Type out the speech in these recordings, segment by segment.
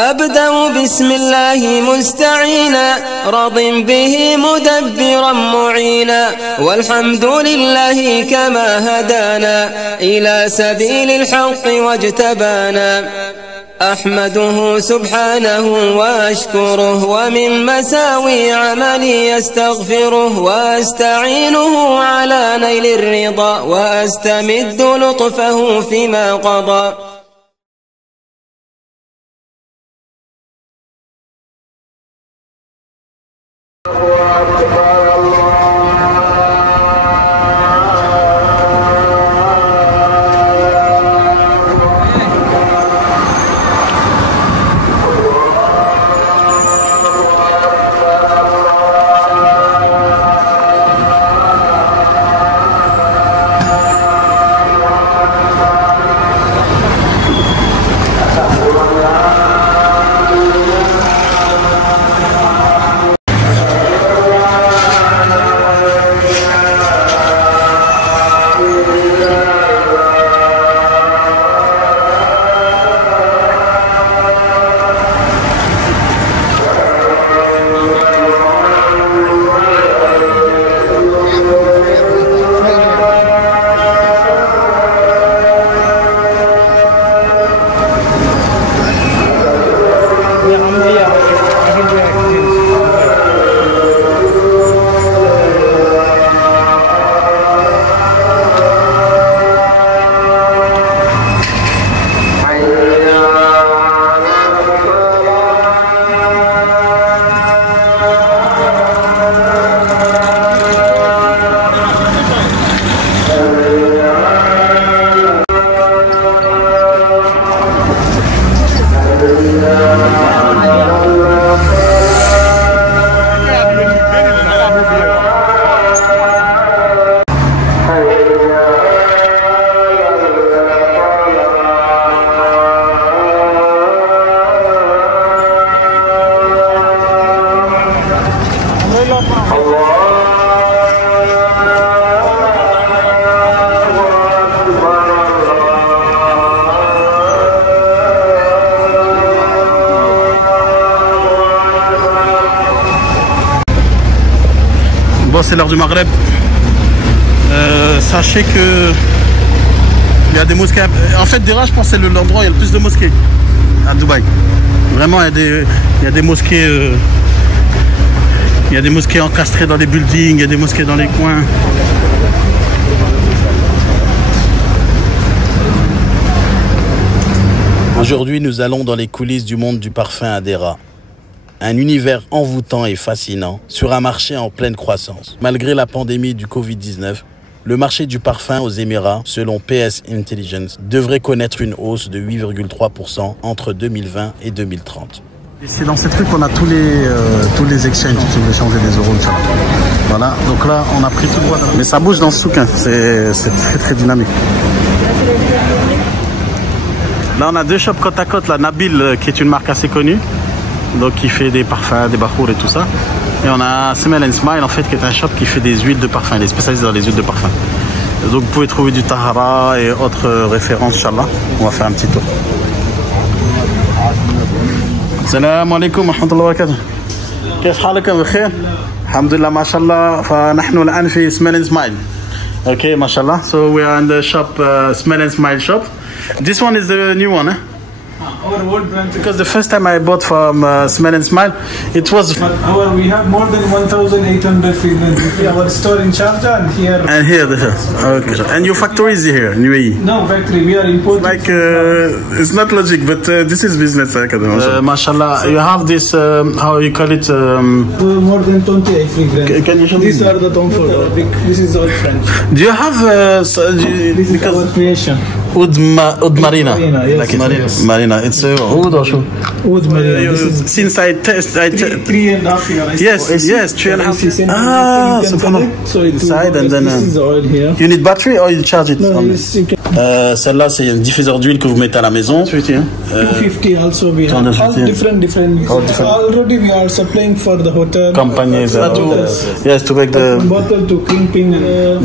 أبدأ بسم الله مستعينا راض به مدبرا معينا والحمد لله كما هدانا إلى سبيل الحق واجتبانا أحمده سبحانه وأشكره ومن مساوي عملي أستغفره وأستعينه على نيل الرضا وأستمد لطفه فيما قضى. Bon, c'est l'heure du Maghreb. Sachez que il y a des mosquées. En fait, Dera, je pense que c'est l'endroit où il y a le plus de mosquées à Dubaï. Vraiment, il y a des mosquées. Il y a des mosquées encastrées dans les buildings, il y a des mosquées dans les coins. Aujourd'hui, nous allons dans les coulisses du monde du parfum à Dera. Un univers envoûtant et fascinant sur un marché en pleine croissance. Malgré la pandémie du Covid-19, le marché du parfum aux Émirats, selon PS Intelligence, devrait connaître une hausse de 8,3% entre 2020 et 2030. C'est dans ces trucs qu'on a tous les exchanges, si tu veux changer des euros. Voilà, donc là, on a pris tout droit. Mais ça bouge dans ce souk, hein. C'est très très dynamique. Là, on a deux shops côte à côte. La Nabil, qui est une marque assez connue. Donc qui fait des parfums, des bahours et tout ça. Et on a Smell and Smile en fait qui est un shop qui fait des huiles de parfum, il est spécialisé dans les huiles de parfum. Donc vous pouvez trouver du Tahara et autres références, Inch'Allah. On va faire un petit tour. Salam alaikum wa rahmatullahi wa barakatuh. كيف حالكم بخير؟ الحمد لله ما شاء الله. فنحن الآن في Smell and Smile. Okay, ما شاء الله. So we are in the shop Smell and Smile shop. This one is the new one, eh? Our old brand, because the first time I bought from Smell and Smile, it was. We have more than 1,800 fragrances. Our store in Sharjah and here. And here, okay. And your factory is here in UAE. No factory. We are importing. Like it's not logic, but this is business. Mashallah, you have this. How you call it? More than 28 fragrances. Can you show me? These are the Tom Ford. This is all French. Do you have? This is our creation. Oud Marina. Yes, like yes. Marina. It's oud or show? Oud Marina. Since I test, 3.5 years. Yes, 3.5. Ah, subhanallah. So inside and then. This is the oil here. You need battery or you charge it? No, celle-là, c'est un diffuseur d'huile que vous mettez à la maison. 250 also we have. All different. Already we are supplying for the hotel. Companies. Yes, to make the. From bottle to crimping.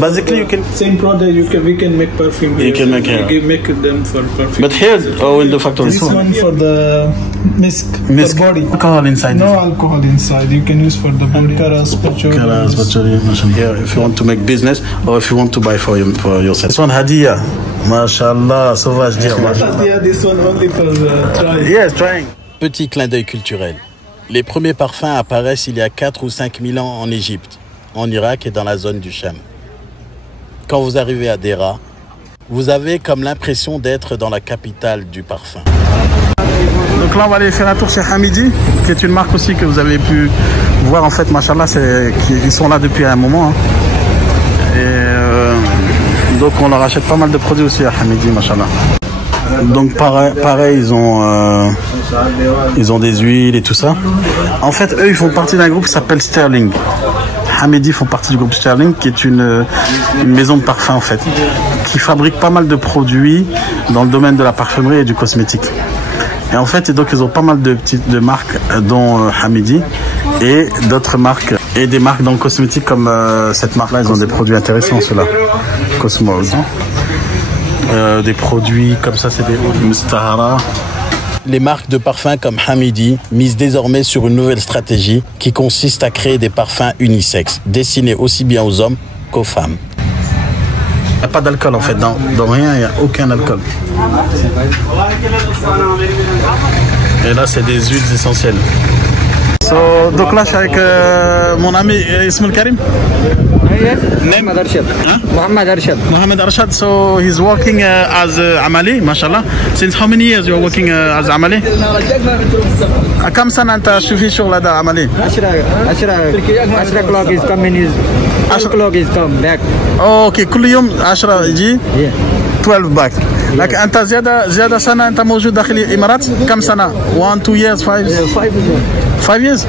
Basically, you can. Same product. We can make perfume. You can make here. We make them for perfume. But here or in the factory? This one for the Misk Misk. for body. Alcohol inside. No alcohol inside. You can use for the body. Karas, patchouli. Karas, patchouli, here if you want to make business or if you want to buy for yourself. This one hadiya. MashaAllah, sauvage dire. Yeah, this one only for trying. Yes, trying. Petit clin d'œil culturel. Les premiers parfums apparaissent il y a 4 ou 5 000 ans en Égypte, en Irak et dans la zone du Cham. Quand vous arrivez à Dera, vous avez comme l'impression d'être dans la capitale du parfum. Donc là, on va aller faire un tour chez Hamidi, qui est une marque aussi que vous avez pu voir. En fait, machallah, ils sont là depuis un moment. Hein. Et donc, on leur achète pas mal de produits aussi à Hamidi, machallah. Donc, pareil, ils ont des huiles et tout ça. En fait, eux, ils font partie d'un groupe qui s'appelle Sterling. Hamidi font partie du groupe Sterling, qui est une maison de parfum, en fait, qui fabrique pas mal de produits dans le domaine de la parfumerie et du cosmétique. Et en fait, donc, ils ont pas mal de marques, dont Hamidi, et d'autres marques, et des marques dans le cosmétique comme cette marque-là. Ils ont des produits intéressants, ceux-là. Cosmos. Des produits comme ça, c'est des Mustahara. Les marques de parfums comme Hamidi misent désormais sur une nouvelle stratégie qui consiste à créer des parfums unisexes, destinés aussi bien aux hommes qu'aux femmes. Il n'y a pas d'alcool en fait, dans rien, il n'y a aucun alcool. Et là, c'est des huiles essentielles. Donc là, je suis avec mon ami Ismail Karim. Mohamed Arshad. Mohamed Arshad. Mohamed Arshad. So he's working as Amali, mashallah. Since how many years you are working as Amali? كم سنة أنت شوفي شغل هذا عملي؟ 10 o'clock is coming. 10 o'clock is come back. اوكي كل يوم 10 يجي 12 باك. لكن انت زياده سنه انت موجود داخل الامارات كم سنه 1 2 years 5 years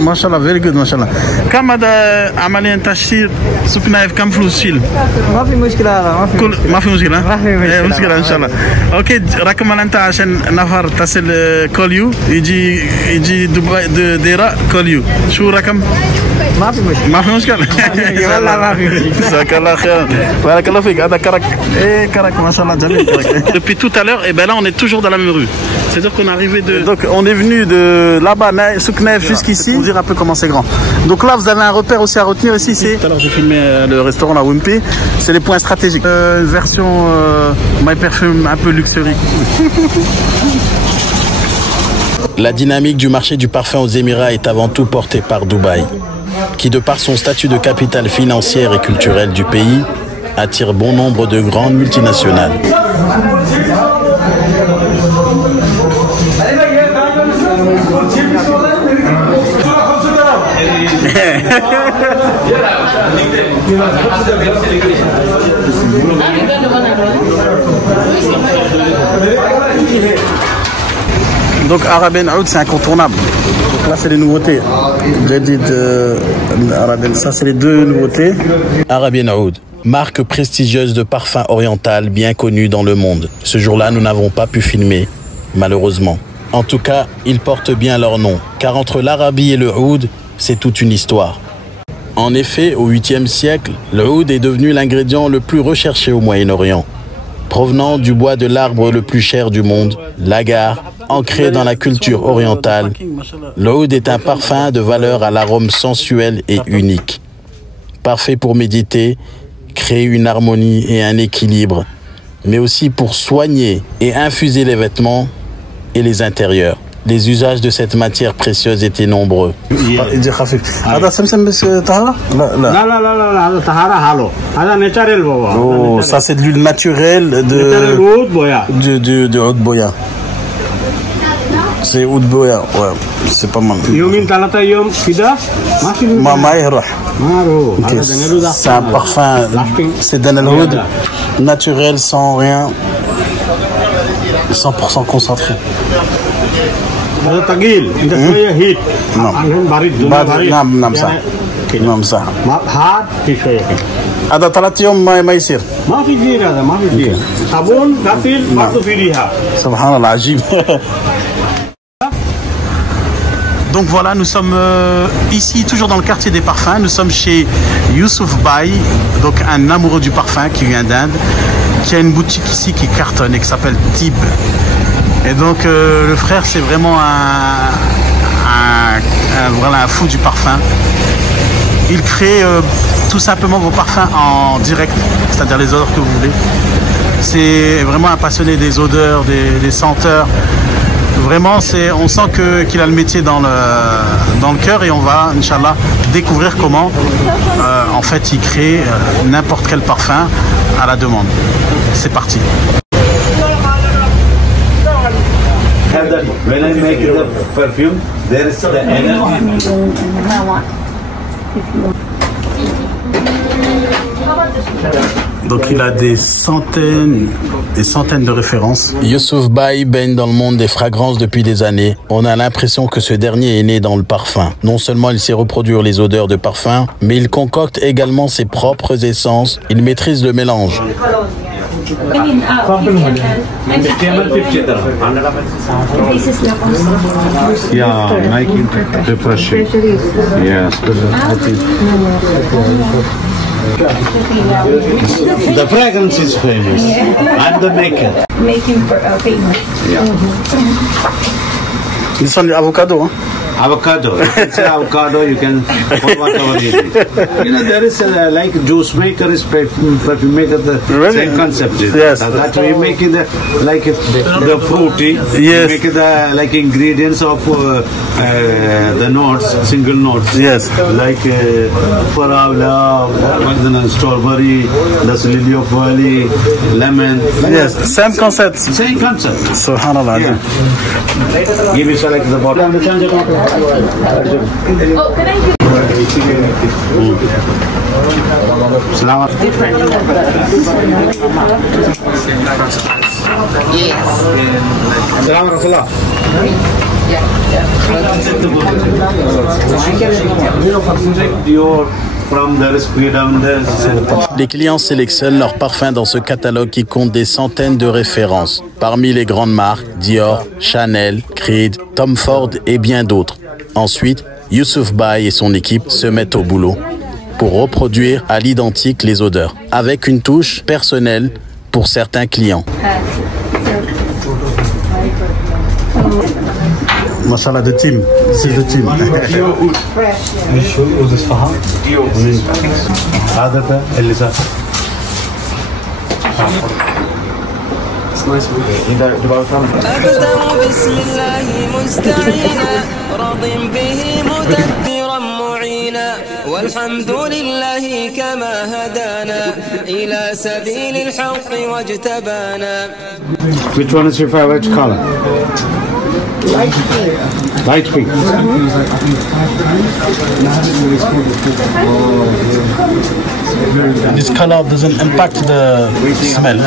ما شاء الله فيري جود ما شاء الله. كم هذا عمليا انت تشتري سوق نايف كم فلوس تشيل؟ ما في مشكله ما في مشكله ما في مشكله ان شاء الله. اوكي رقم انت عشان نفر تصل كوليو يجي دبي ديرا كوليو شو رقم؟ ما في مشكله ما في مشكله والله ما في مشكله. جزاك الله خير بارك الله فيك. هذا كرك كرك ما شاء الله جميل كرك. Depuis tout à l'heure, et ben là on est toujours dans la même rue. C'est-à-dire qu'on est arrivé de. Donc on est venu de là-bas, Souk Naïf, jusqu'ici. Pour dire un peu comment c'est grand. Donc là vous avez un repère aussi à retenir ici. C'est. Tout à l'heure j'ai filmé le restaurant la Wimpy. C'est les points stratégiques. Une version My Perfume un peu luxury. La dynamique du marché du parfum aux Émirats est avant tout portée par Dubaï, qui de par son statut de capitale financière et culturelle du pays, attire bon nombre de grandes multinationales. Donc Arabian Oud c'est incontournable. Donc là c'est les nouveautés. Ça c'est les deux nouveautés. Arabian Oud, marque prestigieuse de parfum oriental bien connue dans le monde. Ce jour-là, nous n'avons pas pu filmer, malheureusement. En tout cas, ils portent bien leur nom, car entre l'Arabie et le oud, c'est toute une histoire. En effet, au 8e siècle, le oud est devenu l'ingrédient le plus recherché au Moyen-Orient. Provenant du bois de l'arbre le plus cher du monde, l'agar, ancré dans la culture orientale, le oud est un parfum de valeur à l'arôme sensuel et unique. Parfait pour méditer, créer une harmonie et un équilibre, mais aussi pour soigner et infuser les vêtements et les intérieurs. Les usages de cette matière précieuse étaient nombreux. Oh, ça c'est de l'huile naturelle de oud boya. C'est oud boya, ouais, c'est pas mal. Okay. C'est un parfum, c'est d'un oud naturel, sans rien, 100% concentré. هذا ثقيل انت شويه هيت عشان بريد نعم صح نعم صح هارد في شويه هذا 3 يوم ما يصير ما في زير هذا ما في زير صابون غسيل برضه في ريحه سبحان الله عجيب. Donc voilà, nous sommes ici, toujours dans le quartier des parfums. Nous sommes chez Youssouf Baye, donc un amoureux du parfum qui vient d'Inde, qui a une boutique ici qui cartonne et qui s'appelle Tib. Et donc le frère, c'est vraiment voilà, un fou du parfum. Il crée tout simplement vos parfums en direct, c'est-à-dire les odeurs que vous voulez. C'est vraiment un passionné des odeurs, des senteurs. Vraiment, on sent qu'il a le métier dans le cœur, et on va, Inch'Allah, découvrir comment en fait il crée n'importe quel parfum à la demande. C'est parti. When I make the perfume, there is the energy. Donc il a des centaines de références. Youssouf Baye baigne dans le monde des fragrances depuis des années. On a l'impression que ce dernier est né dans le parfum. Non seulement il sait reproduire les odeurs de parfum, mais il concocte également ses propres essences. Il maîtrise le mélange. Yeah, make it refreshing. Yes. The fragrance is famous. I'm the maker. Making famous. Yeah. This one avocado, hein? Avocado. You can say avocado, you can put whatever it is. You know, there is like juice maker is perfume maker, the same concept is. Yes. That we make it like the fruity. Yes. We make it like ingredients of the notes, single notes. Yes. Like paravla, strawberry, the lily of valley, lemon. Yes. Same concept. Same concept. Subhanallah. Yeah. Give me select the bottle. Oh, can I give Les clients sélectionnent leurs parfums dans ce catalogue qui compte des centaines de références. Parmi les grandes marques, Dior, Chanel, Creed, Tom Ford et bien d'autres. Ensuite, Youssouf Baye et son équipe se mettent au boulot pour reproduire à l'identique les odeurs, avec une touche personnelle pour certains clients. Mashallah, the team. This is the team. أبدأ بسم الله مستعينا راض به مدبرا معينا والحمد لله كما هدانا إلى سبيل الحق واجتبانا. Which one is your favorite color? Light pink. Light pink. This color doesn't impact the smell.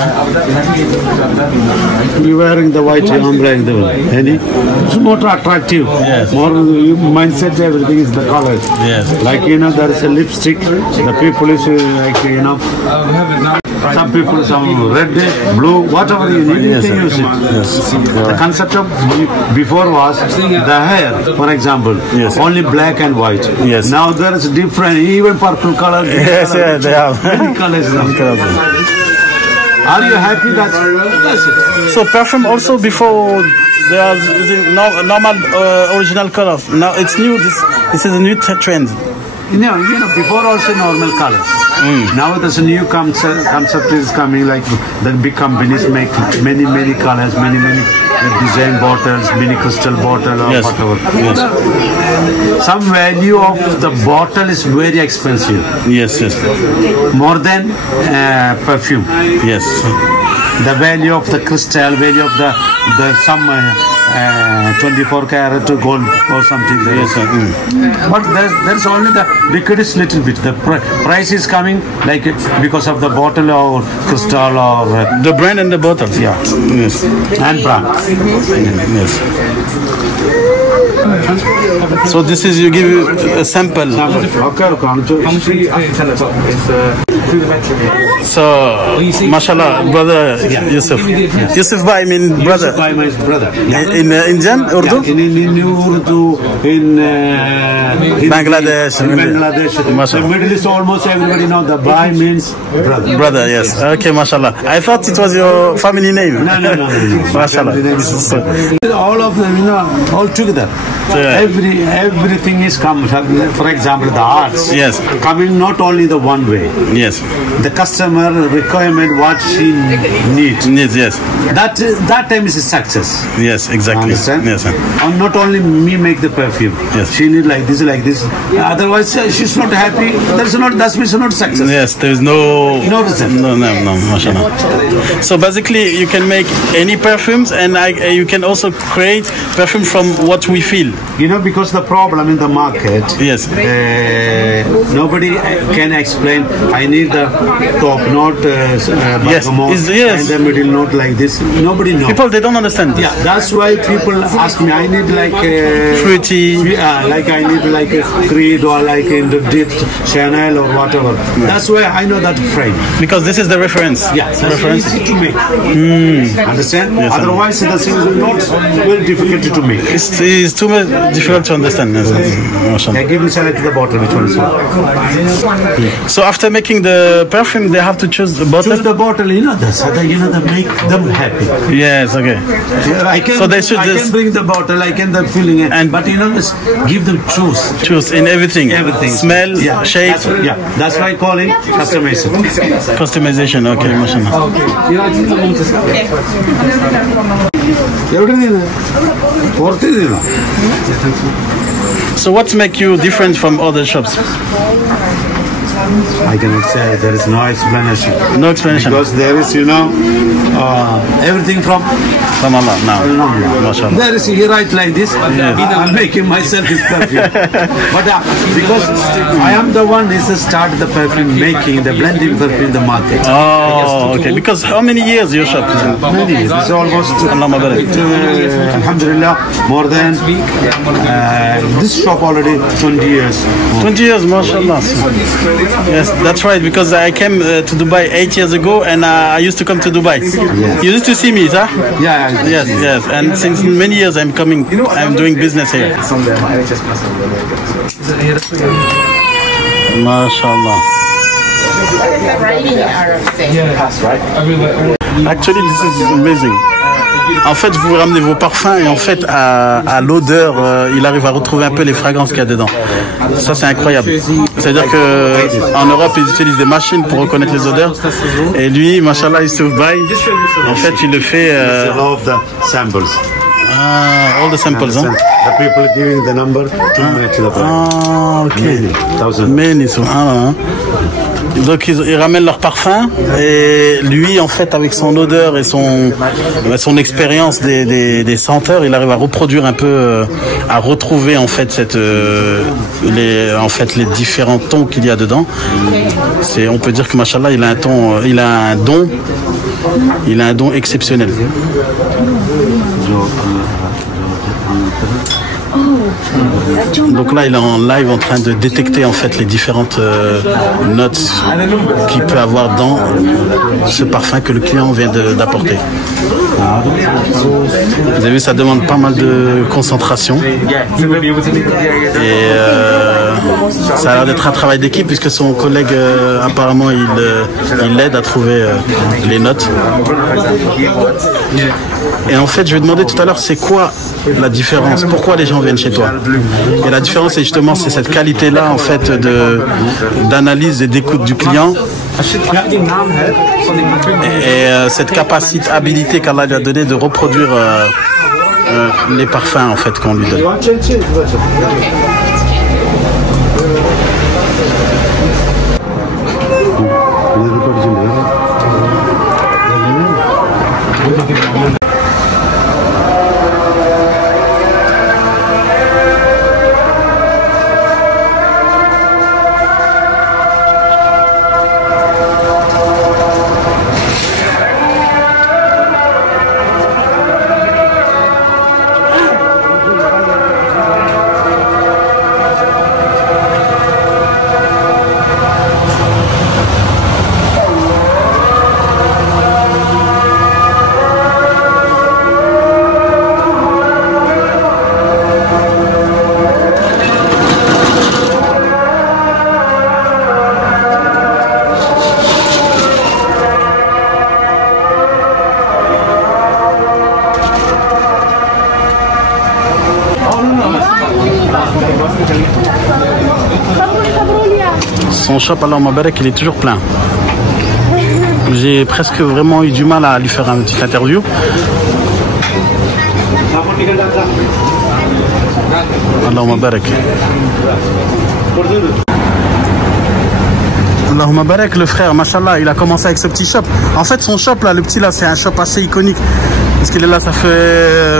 You're wearing the white ombre and the any. It's more attractive. Yes. More mindset. Everything is the color. Yes. Like there is a lipstick. The people is like some people some red, blue, whatever you need, you can use it. Yes. The concept of before was the hair, for example, yes, only black and white. Yes. Now there is different, even purple color. Yes, color. yeah, they have many colors now. Are you happy that? That's it. So perfume also before they are using normal original colors. Now it's new. This is a new trend. No, before also normal colors. Now there's a new concept is coming, like the big companies make many colors, many design bottles, mini crystal bottle or yes, whatever. Yes. Some value of the bottle is very expensive. Yes, yes. More than perfume. Yes. The value of the crystal, value of the some 24 karat gold or something. Yes, sir. But there's only the liquid is little bit. The price is coming like because of the bottle or crystal or the brand and the bottles. Yeah. Yes. And brand. Yes. So this is, you give a sample. Okay. So, mashallah, brother Yusuf. Yusuf Bhai mean brother. Yusuf Bhai, my brother. In Indian, Urdu? In Urdu, in Bangladesh. In Bangladesh. Mashallah. The Middle East, almost everybody knows the Bhai means brother. Brother, yes. Okay, mashallah. I thought it was your family name. No. Mashallah. All of them, all together. Yeah. Everything is come. For example, the arts. Yes. Coming not only the one way. Yes. The customer requirement what she needs. Yes. That time is a success. Yes, exactly. Understand? Yes. And not only me make the perfume. Yes. She need like this. Otherwise, she's not happy. That means not success. Yes, there is no result. No, mashallah. So basically, you can make any perfumes, and you can also create perfume from what we feel. Because the problem in the market. Yes. Nobody can explain. I need the top, not bergamot, and the middle, not like this. Nobody knows. People, they don't understand. Yeah, that's why people ask me. I need like fruity. Like I need like a Creed or like in the Chanel or whatever. That's why I know that frame. Because this is the reference. Yeah, that's reference. easy to make. Understand? Yes, otherwise, the thing is not very difficult to make. It's too much difficult to understand. Yes. Yeah, give me select the bottle. Which one is it? So after making the perfume, they have to choose the bottle. Choose the bottle. That make them happy. Yes. Okay. Yeah, I can bring the bottle. I can the feeling. But give them choose in everything. Smell, shape. That's why I call it customization. Customization. Okay, mashallah. So what makes you different from other shops? I cannot say. There is no explanation. No explanation. Because there is, everything from Allah now. Mashallah. There is, he write like this. I'm making myself his perfume. But because I am the one who start the perfume making, the blending perfume in the market. Oh, okay. Because how many years your shop? Many years. It's almost, alhamdulillah, more than this shop already 20 years. 20 years, mashallah. Yes, that's right, because I came to Dubai 8 years ago, and I used to come to Dubai. Yes. You used to see me, huh? Yeah. Yes. And since many years I'm doing business here. MashaAllah. Actually, this is amazing. En fait, vous ramenez vos parfums et en fait, à l'odeur, il arrive à retrouver un peu les fragrances qu'il y a dedans. Ça, c'est incroyable. C'est-à-dire que en Europe, ils utilisent des machines pour reconnaître les odeurs. Et lui, mashallah, Yusuf Bhai, en fait, il le fait. All of the samples. All the samples, hein? The people giving the number to match the price. Ok. Many, hein? Donc ils ramènent leur parfum et lui en fait avec son odeur et son expérience des senteurs, il arrive à reproduire un peu, à retrouver en fait les différents tons qu'il y a dedans. On peut dire que machallah il a un don exceptionnel. Donc là, il est en live en train de détecter en fait les différentes notes qu'il peut avoir dans ce parfum que le client vient d'apporter. Vous avez vu, ça demande pas mal de concentration et ça a l'air d'être un travail d'équipe puisque son collègue apparemment il l'aide à trouver les notes. Et en fait, je vais demander tout à l'heure, c'est quoi la différence? Pourquoi les gens viennent chez toi? Et la différence, c'est justement cette qualité-là, en fait, d'analyse et d'écoute du client. Et cette habilité qu'Allah lui a donnée de reproduire les parfums, en fait, qu'on lui donne. son shop, Allah Mabarek, il est toujours plein. J'ai presque vraiment eu du mal à lui faire une petite interview. Allahumma barak. Allahumma barak, le frère, mashallah, il a commencé avec ce petit shop. En fait, son shop là, le petit là, c'est un shop assez iconique. Parce qu'il est là, ça fait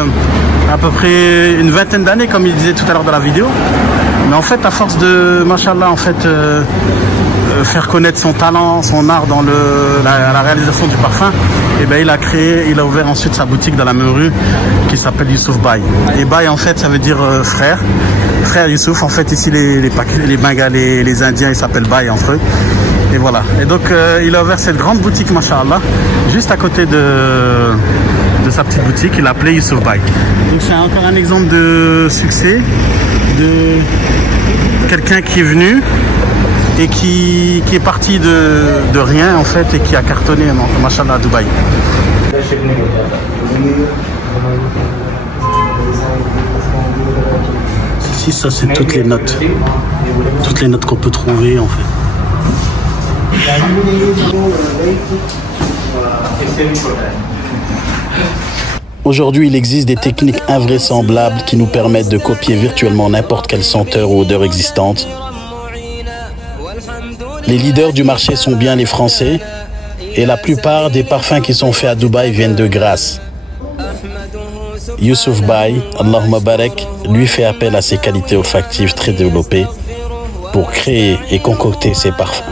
à peu près une vingtaine d'années, comme il disait tout à l'heure dans la vidéo. Mais en fait, à force de, mashallah, en fait, faire connaître son talent, son art dans la réalisation du parfum, et ben il a ouvert ensuite sa boutique dans la même rue qui s'appelle Youssouf Baye. Et Baye en fait ça veut dire frère Youssouf. En fait ici les Bengalais, les Indiens, ils s'appellent Baye entre eux. Et voilà. Et donc il a ouvert cette grande boutique, mashallah, juste à côté de sa petite boutique. Il l'a appelé Youssouf Baye. Donc c'est encore un exemple de succès de quelqu'un qui est venu et qui est parti de rien en fait et qui a cartonné, machallah, à Dubaï. Ici, ça c'est toutes les notes qu'on peut trouver en fait. Aujourd'hui, il existe des techniques invraisemblables qui nous permettent de copier virtuellement n'importe quelle senteur ou odeur existante. Les leaders du marché sont bien les Français et la plupart des parfums qui sont faits à Dubaï viennent de Grasse. Youssouf Baye, Allahumma barak, lui fait appel à ses qualités olfactives très développées pour créer et concocter ses parfums.